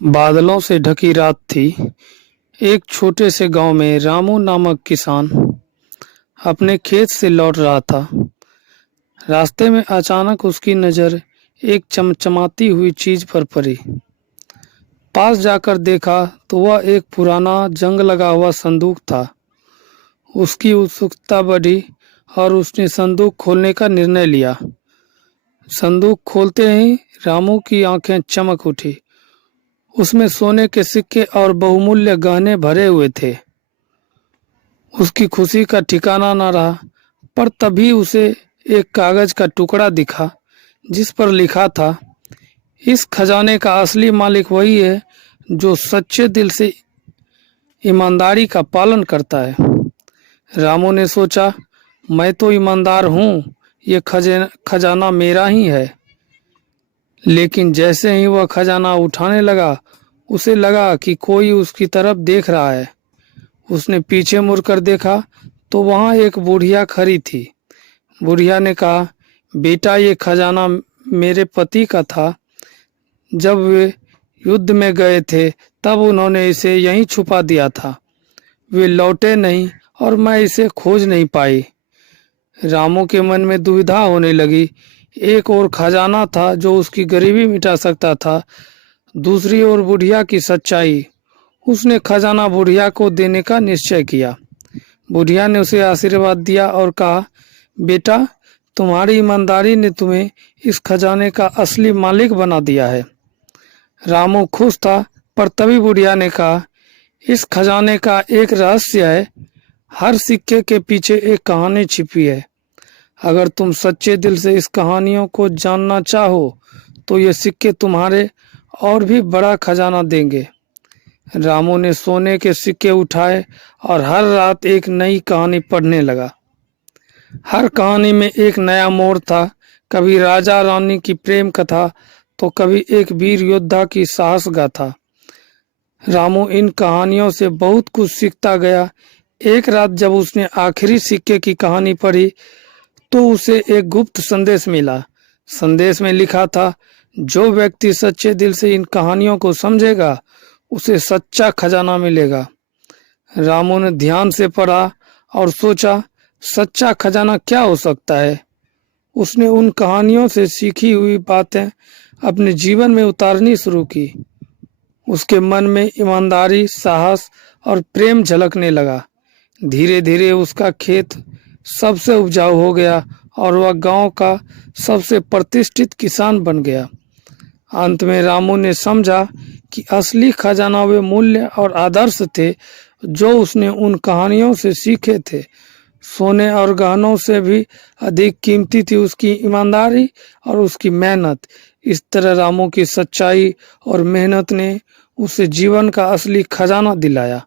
बादलों से ढकी रात थी। एक छोटे से गांव में रामू नामक किसान अपने खेत से लौट रहा था। रास्ते में अचानक उसकी नज़र एक चमचमाती हुई चीज पर पड़ी। पास जाकर देखा तो वह एक पुराना जंग लगा हुआ संदूक था। उसकी उत्सुकता बढ़ी और उसने संदूक खोलने का निर्णय लिया। संदूक खोलते ही रामू की आंखें चमक उठी। उसमें सोने के सिक्के और बहुमूल्य गहने भरे हुए थे। उसकी खुशी का ठिकाना न रहा। पर तभी उसे एक कागज का टुकड़ा दिखा जिस पर लिखा था, इस खजाने का असली मालिक वही है जो सच्चे दिल से ईमानदारी का पालन करता है। रामू ने सोचा, मैं तो ईमानदार हूँ, ये खजाना मेरा ही है। लेकिन जैसे ही वह खजाना उठाने लगा, उसे लगा कि कोई उसकी तरफ देख रहा है। उसने पीछे मुड़कर देखा तो वहां एक बुढ़िया खड़ी थी। बुढ़िया ने कहा, बेटा, ये खजाना मेरे पति का था। जब वे युद्ध में गए थे तब उन्होंने इसे यहीं छुपा दिया था। वे लौटे नहीं और मैं इसे खोज नहीं पाई। रामू के मन में दुविधा होने लगी। एक और खजाना था जो उसकी गरीबी मिटा सकता था, दूसरी ओर बुढ़िया की सच्चाई। उसने खजाना बुढ़िया को देने का निश्चय किया। बुढ़िया ने उसे आशीर्वाद दिया और कहा, बेटा, तुम्हारी ईमानदारी ने तुम्हें इस खजाने का असली मालिक बना दिया है। रामू खुश था, पर तभी बुढ़िया ने कहा, इस खजाने का एक रहस्य है। हर सिक्के के पीछे एक कहानी छिपी है। अगर तुम सच्चे दिल से इस कहानियों को जानना चाहो तो ये सिक्के तुम्हारे और भी बड़ा खजाना देंगे। रामू ने सोने के सिक्के उठाए और हर रात एक नई कहानी पढ़ने लगा। हर कहानी में एक नया मोड़ था। कभी राजा रानी की प्रेम कथा तो कभी एक वीर योद्धा की साहस गाथा। रामू इन कहानियों से बहुत कुछ सीखता गया। एक रात जब उसने आखिरी सिक्के की कहानी पढ़ी तो उसे एक गुप्त संदेश मिला। संदेश में लिखा था, जो व्यक्ति सच्चे दिल से इन कहानियों को समझेगा उसे सच्चा खजाना मिलेगा। रामू ने ध्यान से पढ़ा और सोचा, सच्चा खजाना क्या हो सकता है। उसने उन कहानियों से सीखी हुई बातें अपने जीवन में उतारनी शुरू की। उसके मन में ईमानदारी, साहस और प्रेम झलकने लगा। धीरे धीरे उसका खेत सबसे उपजाऊ हो गया और वह गांव का सबसे प्रतिष्ठित किसान बन गया। अंत में रामू ने समझा कि असली खजाना वे मूल्य और आदर्श थे जो उसने उन कहानियों से सीखे थे। सोने और गहनों से भी अधिक कीमती थी उसकी ईमानदारी और उसकी मेहनत। इस तरह रामू की सच्चाई और मेहनत ने उसे जीवन का असली खजाना दिलाया।